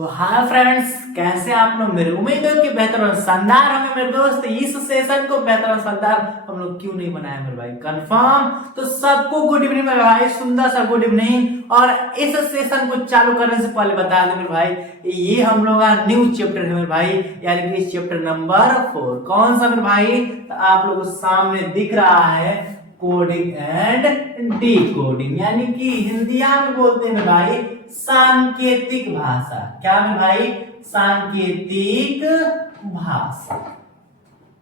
तो हाँ फ्रेंड्स, कैसे आप लोग? मेरी उम्मीद है कि बेहतर और शानदार होंगे मेरे दोस्त। इस सेशन को बेहतर और शानदार हम लोग क्यों नहीं बनाए मेरे भाई? कंफर्म। तो सबको गुड इवनिंग मेरे भाई, सुंदर सा गुड इवनिंग। और इस सेशन को चालू करने से पहले बता दें मेरे भाई, ये हम लोग का न्यू चैप्टर है मेरे भाई, यानी कि चैप्टर नंबर 4। कौन सा मेरे भाई? तो आप लोगों को सामने दिख रहा है, कोडिंग एंड डिकोडिंग, यानी कि हिंदिया में बोलते हैं भाई सांकेतिक भाषा। क्या में भाई? सांकेतिक भाषा।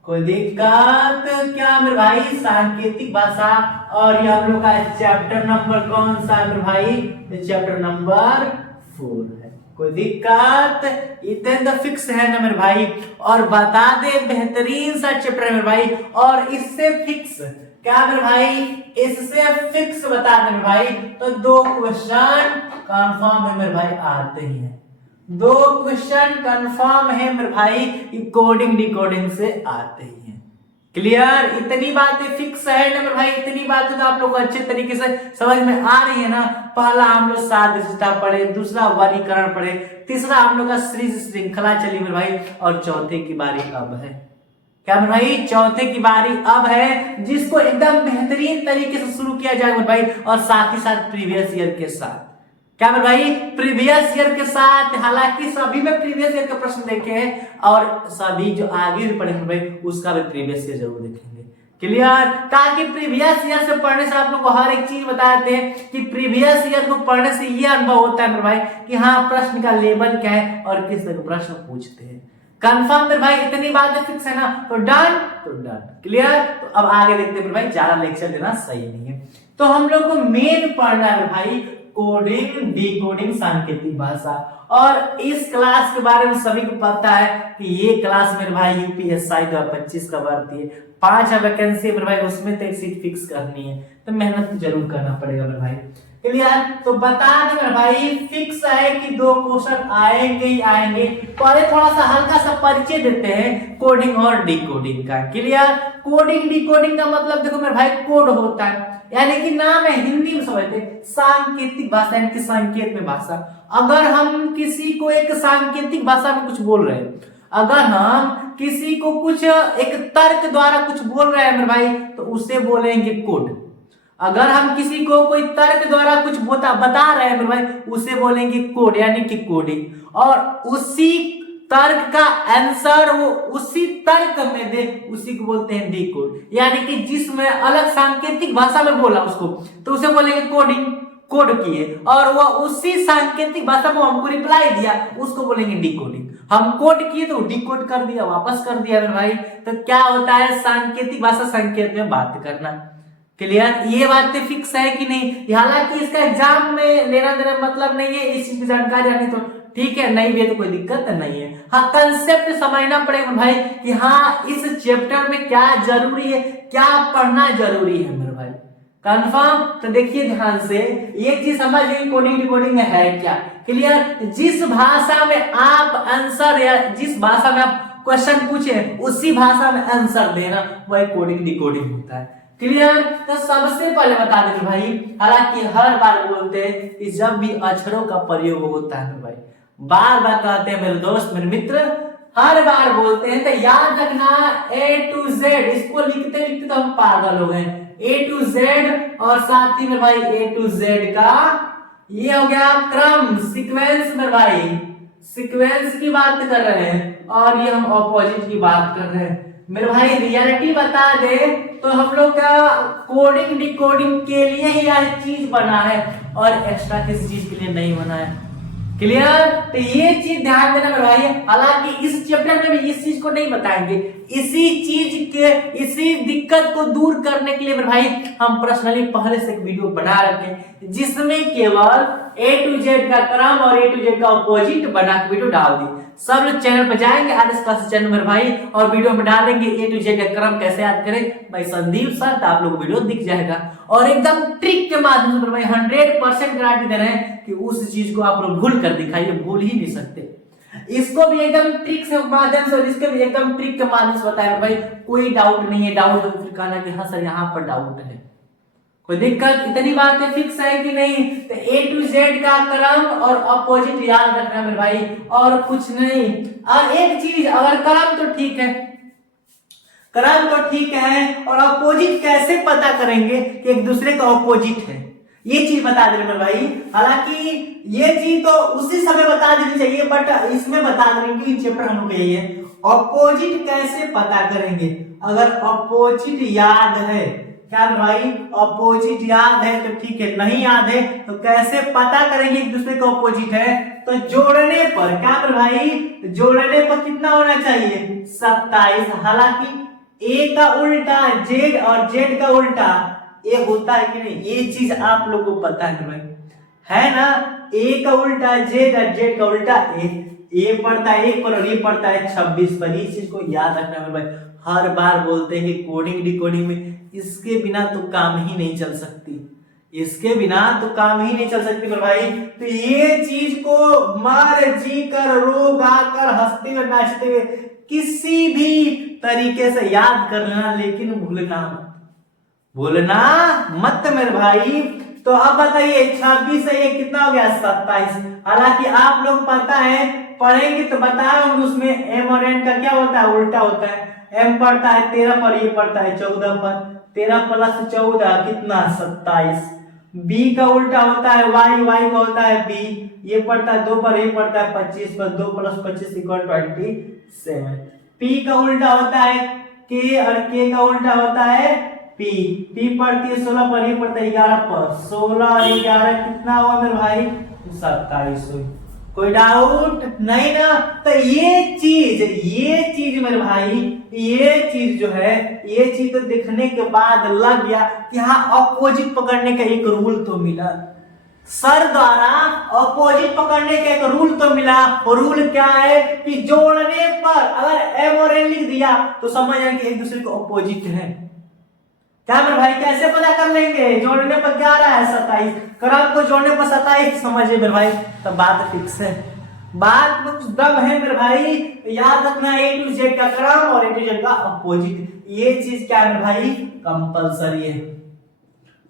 कोई दिक्कत क्या मेरे भाई? सांकेतिक भाषा। और ये हम लोग का चैप्टर नंबर कौन सा है मेरे भाई? चैप्टर नंबर 4 है। कोई दिक्कत? इतने फिक्स है ना मेरे भाई? और बता दे, बेहतरीन सा चैप्टर है मेरे भाई। और इससे फिक्स क्या मेरे भाई? इससे फिक्स बता दे मेरे भाई, तो 2 क्वेश्चन कंफर्म है मेरे भाई, आते ही हैं। 2 क्वेश्चन कंफर्म है मेरे भाई, कोडिंग डिकोडिंग से आते ही हैं। क्लियर? इतनी बातें फिक्स है ना मेरे भाई? इतनी बातें तो आप लोग को अच्छे तरीके से समझ में आ रही है ना? पहला हम लोग सादृश्यता पढ़े, दूसरा वर्गीकरण पढ़े, तीसरा हम लोग का श्रृंखला चली मेरे भाई, और चौथे की बारी अब है। क्या मेरे भाई? चौथे की बारी अब है, जिसको एकदम बेहतरीन तरीके से शुरू किया जाएगा भाई, और साथ ही साथ प्रीवियस ईयर के साथ। क्या मेरे भाई? प्रीवियस ईयर के साथ। हालांकि सभी में प्रीवियस ईयर के प्रश्न देखे हैं, और सभी जो आगे भी पढ़ेंगे भाई उसका भी प्रीवियस ईयर जरूर देखेंगे। क्लियर? ताकि प्रीवियस ईयर से पढ़ने से आप लोग को हर एक चीज बताते हैं कि प्रीवियस ईयर को पढ़ने से ये अनुभव होता है मेरे भाई कि हाँ, प्रश्न का लेवल क्या है और किस तरह के प्रश्न पूछते हैं। कंफर्म मेरे भाई? इतनी बातें फिक्स है ना? तो डन, तो डन। क्लियर? तो अब आगे देखते हैं भाई, ज्यादा लेक्चर देना सही नहीं है। तो हम लोग को मेन पढ़ना है भाई कोडिंग डिकोडिंग सांकेतिक भाषा। और इस क्लास के बारे में सभी को पता है कि ये क्लास मेरे भाई यूपीएससी 2025 का भर्ती है। 5 वैकेंसी मेरे भाई, उसमें तो एक सीट फिक्स करनी है, तो मेहनत जरूर करना पड़ेगा मेरे भाई। क्लियर? तो बता दें मेरे भाई, फिक्स है कि 2 क्वेश्चन आएंगे ही आएंगे। पहले थोड़ा सा हल्का सा परिचय देते हैं कोडिंग और डिकोडिंग का। क्लियर? कोडिंग डिकोडिंग का मतलब देखो मेरे भाई, कोड होता है, यानी कि नाम है, हिंदी में समझते, सांकेतिक भाषा यानी कि संकेत में भाषा। अगर हम किसी को एक सांकेतिक भाषा में कुछ बोल रहे हैं, अगर हम किसी को कुछ एक तर्क द्वारा कुछ बोल रहे हैं मेरे भाई, तो उसे बोलेंगे कोड। अगर हम किसी को कोई तर्क द्वारा कुछ बता रहे हैं मेरे भाई, उसे बोलेंगे कोड, यानी कि कोडिंग। और उसी तर्क का आंसर वो उसी तर्क में दे, उसी को बोलते हैं डिकोड। यानी कि जिसमें अलग सांकेतिक भाषा में बोला उसको, तो उसे बोलेंगे कोडिंग, कोड किए। और वो उसी सांकेतिक भाषा को हमको रिप्लाई दिया, उसको बोलेंगे डिकोडिंग। हम कोड किए तो डिकोड कर दिया, वापस कर दिया मेरे भाई। तो क्या होता है? सांकेतिक भाषा, संकेत में बात करना। क्लियर? ये बातें फिक्स है कि नहीं? हालांकि इसका एग्जाम में लेना देना मतलब नहीं है, इस चीज की जानकारी आनी तो ठीक है, नहीं भी तो कोई दिक्कत नहीं है। हाँ, कंसेप्ट समझना पड़ेगा भाई कि हाँ, इस चैप्टर में क्या जरूरी है, क्या पढ़ना जरूरी है मेरे भाई। कंफर्म? तो देखिए ध्यान से, ये चीज समझ गए कोडिंग डिकोडिंग है क्या। क्लियर? जिस भाषा में आप आंसर या जिस भाषा में आप क्वेश्चन पूछे, उसी भाषा में आंसर देना, वही कोडिंग डिकोडिंग होता है। क्लियर? तो सबसे पहले बता दें भाई, हालांकि हर बार बोलते हैं कि जब भी अक्षरों का प्रयोग होता है भाई, बार बार कहते हैं मेरे दोस्त मेरे मित्र, हर बार बोलते हैं, तो याद रखना A to Z। इसको लिखते लिखते तो हम पागल हो गए। A to Z, और साथ ही मेरे भाई A to Z का ये हो गया क्रम, सीक्वेंस मेरे भाई, सीक्वेंस की बात कर रहे हैं। और ये हम ऑपोजिट की बात कर रहे हैं मेरे भाई। रियलिटी बता दे तो हम लोग का कोडिंग डिकोडिंग के लिए ही यह चीज बना है, और एक्स्ट्रा किसी चीज के लिए नहीं बना है। क्लियर? तो ये चीज ध्यान देना मेरे भाई। हालांकि इस चैप्टर में भी इस चीज को नहीं बताएंगे, इसी दिक्कत को दूर करने के लिए मेरे भाई हम पर्सनली पहले से एक वीडियो बना रखे, जिसमें केवल A to Z का क्रम और A to Z का अपोजिट बना के वीडियो डाल दी। सब लोग चैनल पर जाएंगे, आरएस क्लासेस चैनल मेरे भाई, और वीडियो में डालेंगे A to Z का क्रम कैसे याद करें भाई संदीप सर, तो आप लोग वीडियो दिख जाएगा। और एकदम ट्रिक के माध्यम से मेरे भाई 100% गारंटी दे रहे हैं कि उस चीज को आप लोग भूल कर दिखाइए, भूल ही नहीं सकते। इसको भी एकदम ट्रिक से माध्यम से, और इसके भी एकदम ट्रिक के माध्यम से बताया भाई, कोई डाउट नहीं है। डाउट तो फिर कहना कि हाँ सर यहाँ पर डाउट है, कोई दिक्कत? इतनी बातें फिक्स है कि नहीं? तो ए टू जेड का क्रम और अपोजिट याद रखना मेरे भाई, और कुछ नहीं। और एक चीज, अगर क्रम तो ठीक है, क्रम तो ठीक है, और अपोजिट कैसे पता करेंगे कि एक दूसरे का अपोजिट है, ये चीज बता दे मेरे भाई। हालांकि ये चीज तो उसी समय बता देनी चाहिए, बट इसमें बता देंगे कि चैप्टर हम लोग यही है, अपोजिट कैसे पता करेंगे। अगर अपोजिट याद है, क्या भाई अपोजिट याद है तो ठीक है, नहीं याद है तो कैसे पता करेंगे एक दूसरे का अपोजिट है? तो जोड़ने पर, क्या मेरे भाई, जोड़ने पर कितना होना चाहिए? 27। हालांकि ए का उल्टा जेड और जेड का उल्टा ए होता है कि नहीं, ये चीज आप लोग को पता है भाई, है ना? ए का उल्टा जेड और जेड का उल्टा ए पड़ता है 1 पर और ये पड़ता है 26 पर। इस चीज को याद रखना मेरे भाई, हर बार बोलते हैं कि कोडिंग डिकोडिंग में इसके बिना तो काम ही नहीं चल सकती, इसके बिना तो काम ही नहीं चल सकती मेरे भाई। तो ये चीज को मार जी कर, रो गा कर, हंसते हुए नाचते हुए किसी भी तरीके से याद कर लेना, लेकिन भूलना मत मेरे भाई। तो अब बताइए 26 से ये कितना हो गया? 27। हालांकि आप लोग पता है, पढ़ेंगे तो बताए होंगे, उसमें एम और एन का क्या होता है? उल्टा होता है। एम पढ़ता है 13 पर, ये पढ़ता है 14 पर। 13 प्लस 14 कितना? 27। बी का उल्टा होता है वाई, वाई का होता है बी, ये पढ़ता है 2 पर, ये पढ़ता है 25 पर। 2 प्लस 25 इक्वल 27। पी का उल्टा होता है के, और के का उल्टा होता है पी। पी पढ़ती है 16 पर, ये पढ़ता है 11 पर। 16 और 11 कितना हुआ मेरे भाई? 27 हुई। कोई डाउट नहीं ना? तो ये चीज मेरे भाई, ये चीज जो है, ये चीज तो देखने के बाद लग गया कि हाँ अपोजिट पकड़ने का एक रूल तो मिला सर द्वारा, अपोजिट पकड़ने का एक रूल तो मिला। और रूल क्या है कि जोड़ने पर अगर एम और एन लिख दिया तो समझ आए कि एक दूसरे को अपोजिट है। क्या मेरे भाई, कैसे पता कर लेंगे? जोड़ने पर क्या रहा है? 27। क्रम को जोड़ने पर 27 समझिए मेरे भाई, तो बात फिक्स है, बात कुछ दम है मेरे भाई। याद रखना ए टू जेड का क्रम और ए टू जेड का अपोजिट, ये चीज क्या है मेरे भाई? कंपलसरी है,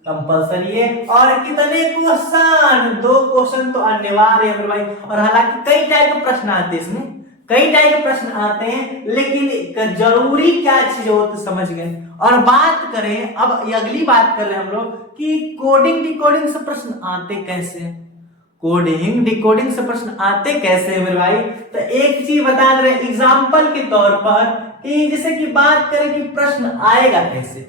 कंपलसरी है। और कितने क्वेश्चन? 2 क्वेश्चन तो अनिवार्य है मेरे भाई। और हालांकि कई टाइप के प्रश्न आते हैं इसमें, कई टाइप के प्रश्न आते हैं, लेकिन जरूरी क्या चीज हो तो समझ गए। और बात करें अब, अगली बात कर रहे हैं हम लोग कि कोडिंग डिकोडिंग से प्रश्न आते कैसे हैं। कोडिंग डिकोडिंग से प्रश्न आते कैसे हैं मेरे भाई? तो एक चीज बता दे रहे एग्जाम्पल के तौर पर, कि जैसे कि बात करें कि प्रश्न आएगा कैसे,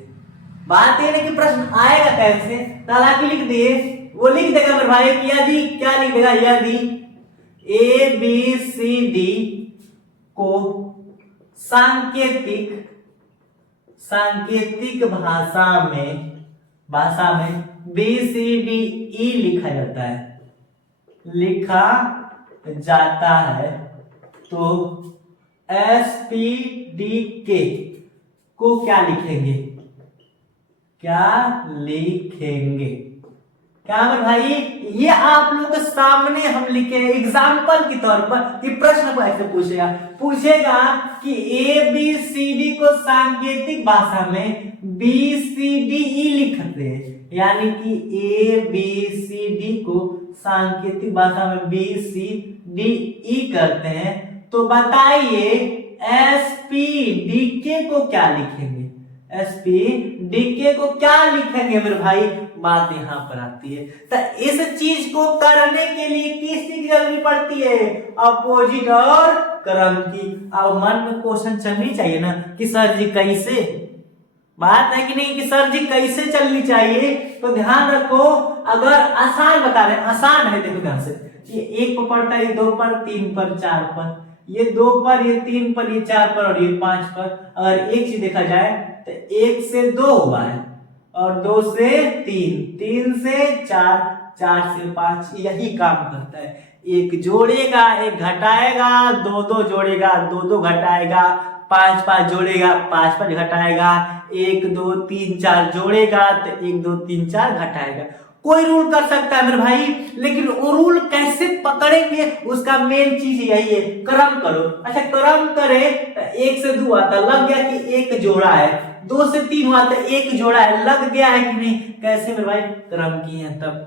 बात ये नहीं कि प्रश्न आएगा कैसे, हालांकि लिख दिए, वो लिख देगा मेरे भाई कि यदि, क्या लिख देगा? यदि ए बी सी डी को सांकेतिक भाषा में बी सी डी ई लिखा जाता है तो एस पी डी के को क्या लिखेंगे? क्या लिखेंगे? क्या मेरे भाई, ये आप लोगों के सामने हम लिखे एग्जाम्पल के तौर पर कि प्रश्न को ऐसे पूछेगा कि ए बी सी डी को सांकेतिक भाषा में बी सी डी ई लिखते हैं, यानी कि ए बी सी डी को सांकेतिक भाषा में बी सी डी ई करते हैं, तो बताइए एस पी डी के को क्या लिखेंगे? एस पी डी के को क्या लिखेंगे मेरे भाई? बात यहाँ पर आती है। तो इस चीज को करने के लिए किस चीज की जरूरत पड़ती है? अपोजिट और क्रम की। अब मन में क्वेश्चन चलनी चाहिए ना कि सर जी कैसे, बात है कि नहीं कि सर जी कैसे चलनी चाहिए। तो ध्यान रखो, अगर आसान बता रहे, आसान है, देखो ध्यान से, ये 1 पर पड़ता है, ये 2 पर, 3 पर, 4 पर, ये 2 पर, ये 3 पर, ये 4 पर और ये 5 पर। अगर एक चीज देखा जाए तो 1 से 2 हुआ है और 2 से 3, 3 से 4, 4 से 5, यही काम करता है। एक जोड़ेगा, एक घटाएगा, 2 2 जोड़ेगा, 2 2 घटाएगा, 5 5 जोड़ेगा, 5 5 घटाएगा, 1 2 3 4 जोड़ेगा तो 1 2 3 4 घटाएगा। कोई रूल कर सकता है मेरे भाई, लेकिन वो रूल कैसे पकड़ेंगे उसका मेन चीज यही है, क्रम करो। अच्छा क्रम करे, 1 से 2 आता, लग गया कि 1 जोड़ा है 2 से 3 हुआ तो 1 जोड़ा है, लग गया है कि नहीं? कैसे मेरे भाई? क्रम किए हैं तब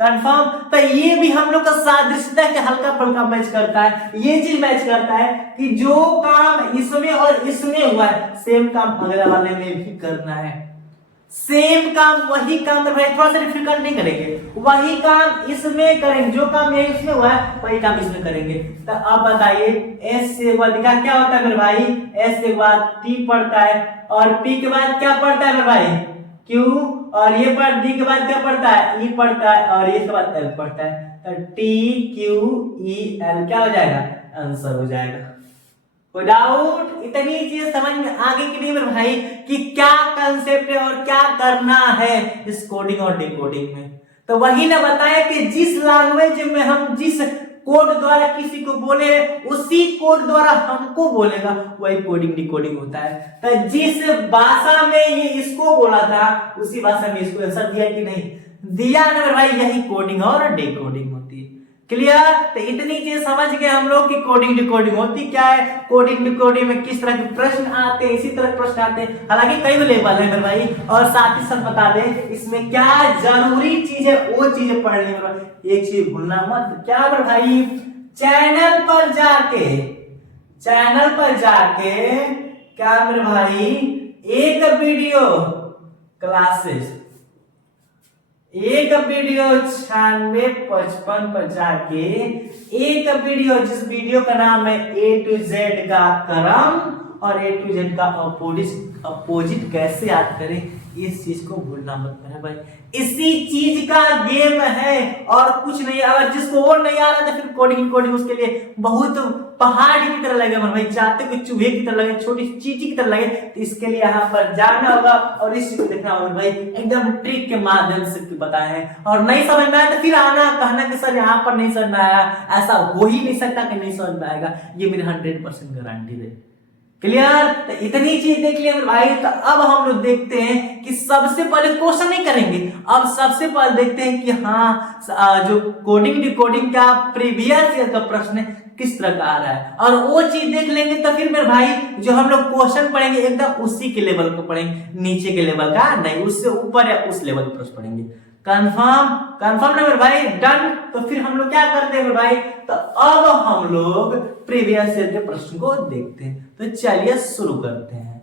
कंफर्म। तो ये भी हम लोग का सादृश्यता के हल्का फुल्का मैच करता है, ये चीज मैच करता है कि जो काम इसमें और इसमें हुआ है सेम काम अगले वाले में भी करना है। सेम काम, वही काम भाई, थोड़ा सा डिफिकल्ट नहीं करेंगे, वही काम इसमें करेंगे, जो काम यही इसमें हुआ है वही काम इसमें करेंगे। तो अब बताइए एस से बाद क्या होता है मेरे भाई? एस के बाद टी पड़ता है और पी के बाद क्या पड़ता है मेरे भाई? क्यू, और ये पर डी के बाद क्या पड़ता है? ई पड़ता है, और ये के बाद एल पड़ता है। तो टी क्यू ई एल क्या हो जाएगा? आंसर हो जाएगा। कोई डाउट? इतनी चीज समझ में आगे के लिए मेरे भाई कि क्या कंसेप्ट है और क्या करना है इस कोडिंग और डिकोडिंग में। तो वही ना बताया कि जिस लैंग्वेज में हम जिस कोड द्वारा किसी को बोले उसी कोड द्वारा हमको बोलेगा, वही कोडिंग डिकोडिंग होता है। तो जिस भाषा में ये इसको बोला था उसी भाषा में इसको आंसर दिया कि नहीं दिया ना मेरे भाई, यही कोडिंग और डिकोडिंग होती है। क्लियर? तो इतनी चीज समझ गए हम लोग कि कोडिंग डिकोडिंग होती क्या है, कोडिंग डिकोडिंग में किस तरह के प्रश्न आते हैं, इसी तरह प्रश्न आते हैं, हालांकि कई लेवल है मेरे भाई। और साथ ही साथ बता दें इसमें क्या जरूरी चीज है, वो चीजें पढ़नी मेरे भाई, एक चीज भूलना मत। क्या मेरे भाई? चैनल पर जाके क्या मेरे भाई एक वीडियो क्लासेस, एक वीडियो 9655 पर जाके एक वीडियो, जिस वीडियो का नाम है A to Z का क्रम और A to Z का अपोजिट कैसे याद करें, इस चीज को भूलना मत है भाई। इसी चीज का गेम है और कुछ नहीं। अगर जिसको और नहीं आ रहा तो फिर कोडिंग उसके लिए बहुत पहाड़ की तरह लगे भाई, जाते हुए चूहे की तरह लगे, छोटी चींटी की तरह लगे। तो इसके लिए यहाँ पर जाना होगा और इस चीज को देखना होगा भाई, एकदम ट्रिक के माध्यम से बताए हैं। और नहीं समझ में आया तो फिर आना कहना कि सर यहाँ पर नहीं समझ में आया, ऐसा हो ही नहीं सकता कि नहीं समझ में आएगा, ये मेरी 100% गारंटी है। क्लियर? तो इतनी चीज देख लिया मेरे भाई। तो अब हम लोग देखते हैं कि सबसे पहले क्वेश्चन नहीं करेंगे, अब सबसे पहले देखते हैं कि हाँ जो कोडिंग डिकोडिंग का प्रीवियस ईयर का प्रश्न है किस तरह का आ रहा है, और वो चीज देख लेंगे तो फिर मेरे भाई जो हम लोग क्वेश्चन पढ़ेंगे एकदम उसी के लेवल को पढ़ेंगे, नीचे के लेवल का नहीं, उससे ऊपर या उस लेवल पर पढ़ेंगे। कंफर्म ना मेरे भाई? डन। तो फिर हम लोग क्या करते हैं मेरे भाई? तो अब हम लोग प्रीवियस ईयर के प्रश्न को देखते हैं। तो चलिए शुरू करते हैं।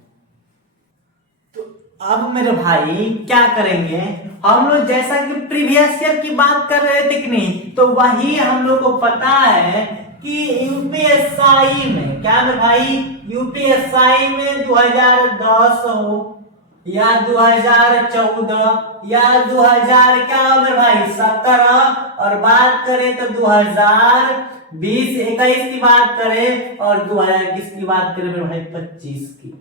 तो अब मेरे भाई क्या करेंगे हम लोग, जैसा कि प्रीवियस ईयर की बात कर रहे थे कि नहीं, तो वही हम लोग को पता है कि यूपीएसआई में क्या मेरे भाई, यूपीएसआई में 2010 हो या 2014 या 2000 क्या हो मेरे भाई 17, और बात करें तो 2020-21 की बात करें, और 2021 की बात करें मेरे भाई 25 की।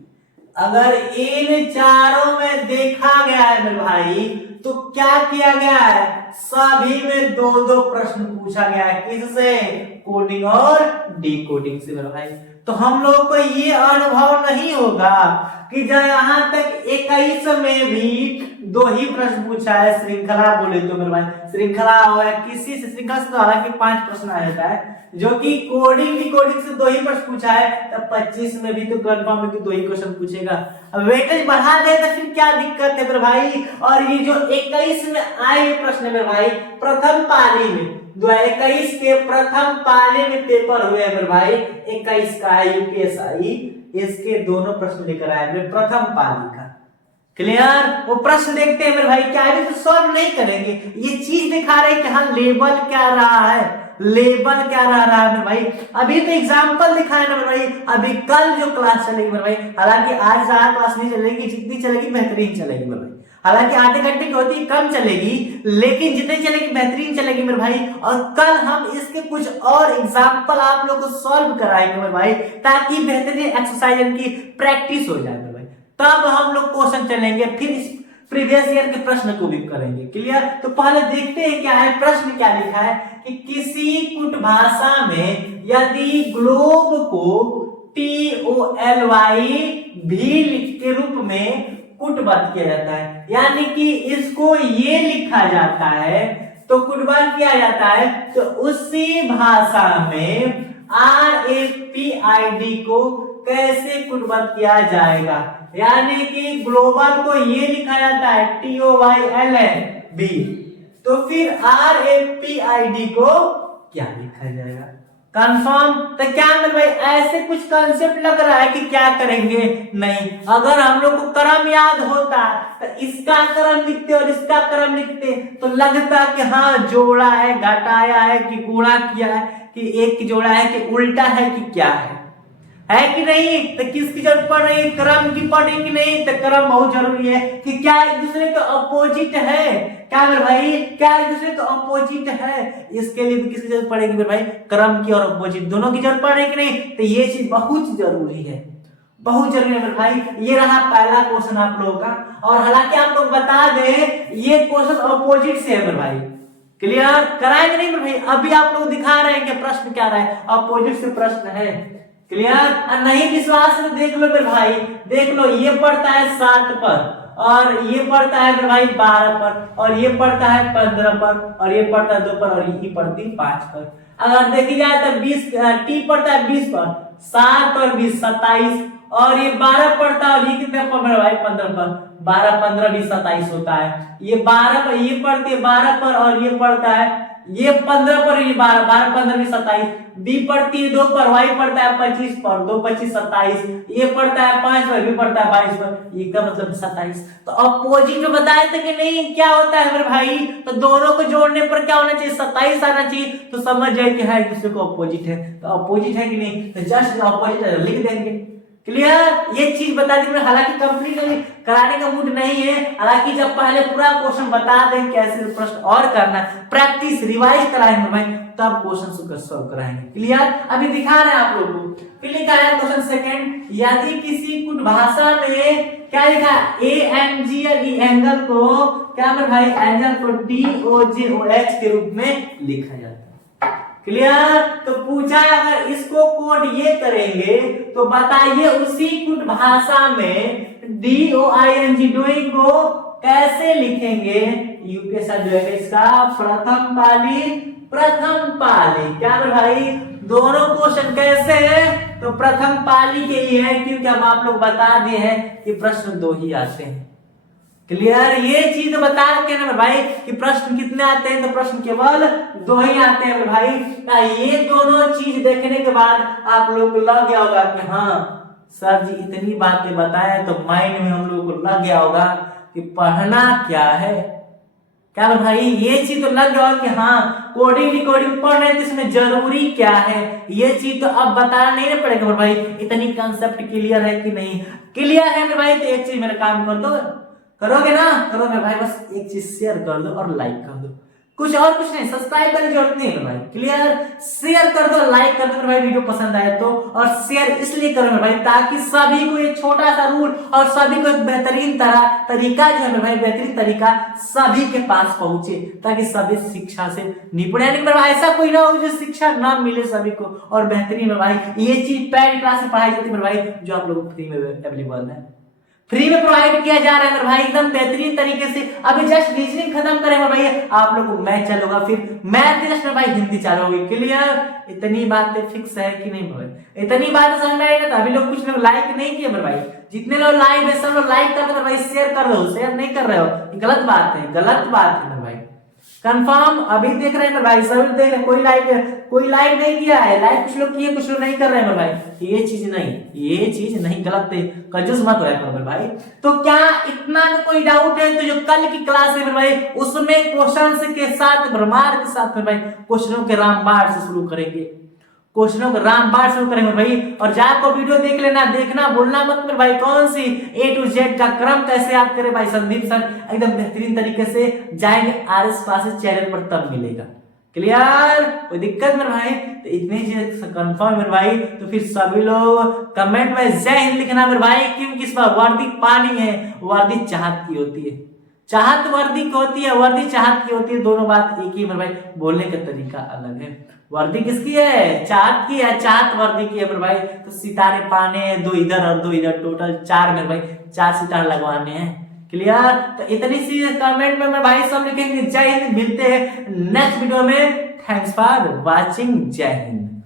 अगर इन चारों में देखा गया है मेरे भाई तो क्या किया गया है, सभी में 2-2 प्रश्न पूछा गया है। किससे? कोडिंग और डिकोडिंग से मेरे भाई। तो हम लोग को ये अनुभव नहीं होगा कि जब यहाँ तक 21 में भी 2 ही प्रश्न पूछा है, श्रृंखला बोले तो मेरे भाई श्रृंखला हो या किसी से श्रृंखला से तो हालांकि 5 प्रश्न आ जाता है, जो कि कोडिंग डिकोडिंग से 2 ही प्रश्न पूछा है, तब 25 में भी तो कंफर्म है कि 2 ही क्वेश्चन पूछेगा। अब वेटेज बढ़ा दे तो फिर क्या दिक्कत है मेरे भाई। और ये जो 21 में आए प्रश्न मेरे भाई प्रथम पाली में 2021 के प्रथम पाली में पेपर हुए मेरे भाई, 21 का है यूपीएसआई, इसके दोनों प्रश्न लेकर आए मेरे प्रथम पाली का। क्लियर? वो प्रश्न देखते हैं मेरे भाई, क्या है तो सॉल्व नहीं करेंगे, ये चीज दिखा रहे हैं कि हाँ लेवल क्या रहा है, लेवल क्या रहा है मेरे भाई। अभी तो एग्जांपल दिखाए ना मेरे भाई, अभी कल जो क्लास चलेगी मेरे भाई, हालांकि आज ज्यादा क्लास नहीं चलेगी, जितनी चलेगी बेहतरीन चलेगी मेरे भाई, हालांकि आधे घंटे की होती कम चलेगी, लेकिन जितनी चलेगी बेहतरीन चलेगी मेरे भाई। और कल हम इसके कुछ और एग्जांपल आप लोगों को सॉल्व कराएंगे मेरे भाई, ताकि बेहतरीन एक्सरसाइज की प्रैक्टिस हो जाए मेरे भाई। तब हम लोग क्वेश्चन चलेंगे, फिर इस प्रीवियस ईयर के प्रश्न को भी करेंगे। क्लियर? तो पहले देखते हैं क्या है प्रश्न, क्या लिखा है कि किसी कुट भाषा में यदि ग्लोब को TOLY भी के रूप में कुटबद्ध किया जाता है, यानी कि इसको ये लिखा जाता है तो कुटबद्ध किया जाता है, तो उसी भाषा में RAPID को कैसे कुटबद्ध किया जाएगा, यानी कि ग्लोबल को ये लिखा जाता है TOYLB, तो फिर RAPID को क्या लिखा जाएगा? कंफर्म। तो क्या मेरे भाई ऐसे कुछ कंसेप्ट लग रहा है कि क्या करेंगे? नहीं। अगर हम लोग को क्रम याद होता तो इसका क्रम लिखते और इसका क्रम लिखते तो लगता कि हाँ जोड़ा है, घटाया है कि गुणा किया है, कि एक जोड़ा है कि उल्टा है कि क्या है कि नहीं? तो किसकी जरूरत पड़ रही है? क्रम की पड़ रही कि नहीं? तो क्रम बहुत जरूरी है कि क्या एक दूसरे के अपोजिट है, क्या मेरे भाई, क्या एक दूसरे के अपोजिट है? इसके लिए भी किसकी जरूरत पड़ेगी मेरे भाई? क्रम की और अपोजिट दोनों की जरूरत पड़ रही कि नहीं? तो ये चीज बहुत जरूरी है, बहुत जरूरी है मेरे भाई। ये रहा पहला क्वेश्चन आप लोगों का, और हालांकि आप लोग बता दें ये क्वेश्चन अपोजिट से है मेरे भाई। क्लियर कराएंगे नहीं मेरे भाई? अभी आप लोग दिखा रहे हैं कि प्रश्न क्या रहा है, अपोजिट से प्रश्न है। क्लियर? नहीं विश्वास में देख लो मेरे भाई, देख लो। ये पड़ता है 7 पर, और ये पड़ता है मेरे भाई 12 पर, और ये पड़ता है 15 पर, और ये पड़ता है 2 पर, और ये पड़ती है 5 पर। अगर देखी जाए तो 20 टी पड़ता है 20 पर, 7 और 20 27, और ये 12 पड़ता है, और ये कितने पर मेरे भाई? 15 पर। 12 15 20 27 होता है। ये 12 पर, ये पड़ती है 12 पर, और ये पड़ता है ये 15 पर, ये 12 12 15 20 27। बी पड़ती है 2 पर, वाई पड़ता है 25 पर, 2 25 27। ये पड़ता है 5 पर, भी पड़ता है 22 पर, ये का मतलब 27। तो अपोजिट में बताए थे कि नहीं क्या होता है मेरे भाई? तो दोनों को जोड़ने पर क्या होना चाहिए? 27 आना चाहिए। तो समझ जाए कि हाँ एक दूसरे को अपोजिट है। तो अपोजिट है कि नहीं? तो जस्ट अपोजिट लिख देंगे। क्लियर? ये चीज बता दी। हालांकि कंप्लीट कराने का मूड नहीं है, हालांकि जब पहले पूरा क्वेश्चन बता दें कैसे प्रश्न और करना, प्रैक्टिस रिवाइज कराएंगे भाई, तब क्वेश्चन को सॉल्व कराएंगे। क्लियर? अभी दिखा रहे हैं आप लोगों को। फिर लिखा है क्वेश्चन सेकंड, यदि किसी कुछ भाषा में क्या लिखा है? ANGLE एंगल को क्या मेरे भाई? एंगल को DOJOH के रूप में लिखा जाता है। क्लियर? तो पूछा अगर इसको कोड ये करेंगे तो बताइए उसी कुछ भाषा में DOING डूइंग को कैसे लिखेंगे? यूपीएससी जो है इसका प्रथम पाली क्या मेरे भाई? दोनों क्वेश्चन कैसे है? तो प्रथम पाली के लिए है, क्योंकि हम आप लोग बता दिए हैं कि प्रश्न 2 ही आते हैं। क्लियर? ये चीज बता के ना भाई कि प्रश्न कितने आते हैं? तो प्रश्न केवल 2 ही आते हैं भाई। ये दोनों चीज देखने के बाद आप लोग को लग गया होगा कि हाँ सर जी इतनी बातें बताएं, तो माइंड में हम लोग को लग गया होगा कि पढ़ना क्या है। क्या भाई? ये चीज तो लग गया होगा कि हाँ कोडिंग रिकॉर्डिंग पढ़ रहे थे, इसमें जरूरी क्या है। ये चीज तो अब बताना नहीं ना पड़ेगा भाई, इतनी कंसेप्ट क्लियर है कि नहीं? क्लियर है मेरे भाई? तो एक चीज मेरा काम कर दो, करोगे ना? करो मेरे भाई, बस एक चीज शेयर कर दो और लाइक कर दो, कुछ और कुछ नहीं, सब्सक्राइब करने की जरूरत नहीं है भाई। क्लियर? शेयर कर दो, लाइक कर दो मेरे भाई, वीडियो पसंद आए तो। और शेयर इसलिए करो मेरे भाई ताकि सभी को एक छोटा सा रूल और सभी को एक बेहतरीन तरीका जो है मेरे भाई, बेहतरीन तरीका सभी के पास पहुंचे, ताकि सभी शिक्षा से निपुण, यानी मेरे भाई ऐसा कोई ना हो जो शिक्षा ना मिले सभी को। और बेहतरीन मेरे भाई ये चीज पेड क्लास में पढ़ाई जाती है मेरे भाई, जो आप लोगों को फ्री में अवेलेबल है, फ्री में प्रोवाइड किया जा रहा है मेरे भाई, एकदम बेहतरीन तरीके से। अभी जस्ट रीजनिंग खत्म करेंगे भाई, आप लोग को मैथ चालू होगा, फिर मैथ जस्ट में भाई हिंदी चालू होगी। क्लियर? इतनी बातें फिक्स है कि नहीं भाई? इतनी बातें समझ में आई ना? तो अभी लोग कुछ लोग लाइक नहीं किए मेरे भाई, जितने लोग लाइक है सब लोग लाइक कर दो भाई, शेयर कर दो। शेयर नहीं कर रहे हो गलत बात है, गलत बात है मेरे भाई। कंफर्म? अभी देख रहे हैं भाई, सभी देख रहे हैं, कोई लाइक नहीं किया है, लाइक कुछ लोग किए कुछ लोग नहीं कर रहे हैं भाई। ये चीज नहीं, गलत है, कंजूस मत होया भाई। तो क्या इतना कोई डाउट है? तो जो कल की क्लास है भाई उसमें क्वेश्चन के साथ मार्क के साथ भाई क्वेश्चनों के रामबाण से शुरू करेंगे, क्वेश्चनों को रामबाण शुरू करेंगे भाई। और जाकर वीडियो देख लेना, देखना बोलना मत मेरे भाई, कौन सी A to Z का क्रम कैसे याद करे भाई, संदीप सर एकदम बेहतरीन तरीके से जाएंगे RS क्लासेस चैनल पर, तब मिलेगा। क्लियर? कोई दिक्कत मेरे भाई? तो इतनी चीज कंफर्म मेरे भाई। तो फिर सभी लोग कमेंट में जय हिंद लिखना मेरे भाई, क्योंकि इस पर वर्दी पानी है, वर्दी चाहत की होती है, चाहत वर्दी की होती है, वर्दी चाहत की होती है, दोनों बात एक ही मेरे भाई, बोलने का तरीका अलग है। वर्दी किसकी है? चाहत की है, चाहत वर्दी की है मेरे भाई। तो सितारे पाने हैं, 2 इधर और 2 इधर, टोटल 4 मेरे भाई, 4 सितारे लगवाने हैं। क्लियर? तो इतनी सी कमेंट में मेरे भाई सब लिखेंगे जय हिंद। मिलते हैं नेक्स्ट वीडियो में। Thanks for watching. जय हिंद।